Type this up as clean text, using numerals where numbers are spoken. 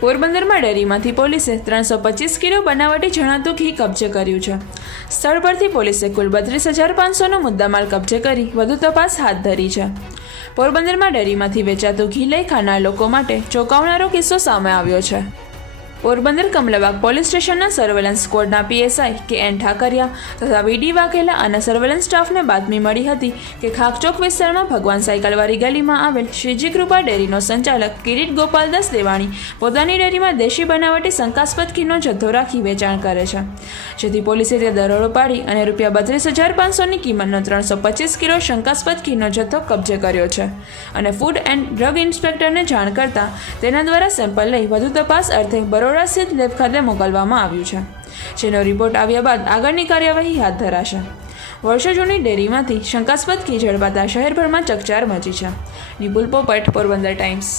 પોરબંદરમાં ડેરીમાંથી પોલીસે 325 કિલો બનાવટી જણાતું ઘી કબજે કર્યું છે। સ્થળ પરથી પોલીસે કુલ 32,500નો મુદ્દામાલ કબજે કરી વધુ તપાસ હાથ ધરી છે। પોરબંદરમાં ડેરીમાંથી વેચાતું ઘી લઈ ખાનાર લોકો માટે ચોંકાવનારો કિસ્સો સામે આવ્યો છે। પોરબંદર કમલાબાગ પોલીસ સ્ટેશનના સર્વેલન્સ સ્ક્વોડના પીએસઆઈ કે.એન. ઠાકરિયા તથા વીડી વાઘેલા અને સર્વેલન્સ સ્ટાફને બાતમી મળી હતી કે ખાકચોક વિસ્તારમાં ભગવાન સાયકલવાળી ગલીમાં આવેલ શ્રીજી કૃપા ડેરીનો સંચાલક કિરીટ ગોપાલદાસ દેવાણી પોતાની ડેરીમાં દેશી બનાવટી શંકાસ્પદ ઘીનો જથ્થો રાખી વેચાણ કરે છે, જેથી પોલીસે ત્યાં દરોડો પાડી અને ₹32,500ની કિંમતનો 325 કિલો શંકાસ્પદ ઘીનો જથ્થો કબજે કર્યો છે અને ફૂડ એન્ડ ડ્રગ ઇન્સ્પેક્ટરને જાણ કરતા તેના દ્વારા સેમ્પલ લઈ વધુ તપાસ અર્થે બરોડા સ્થિત લેબ ખાતે મોકલવામાં આવ્યું છે, જેનો રિપોર્ટ આવ્યા બાદ આગળની કાર્યવાહી હાથ ધરાશે। વર્ષો જૂની ડેરીમાંથી શંકાસ્પદ ઘી ઝડપાતા શહેરભરમાં ચકચાર મચી છે। નિપુલ પોપટ, પોરબંદર ટાઈમ્સ।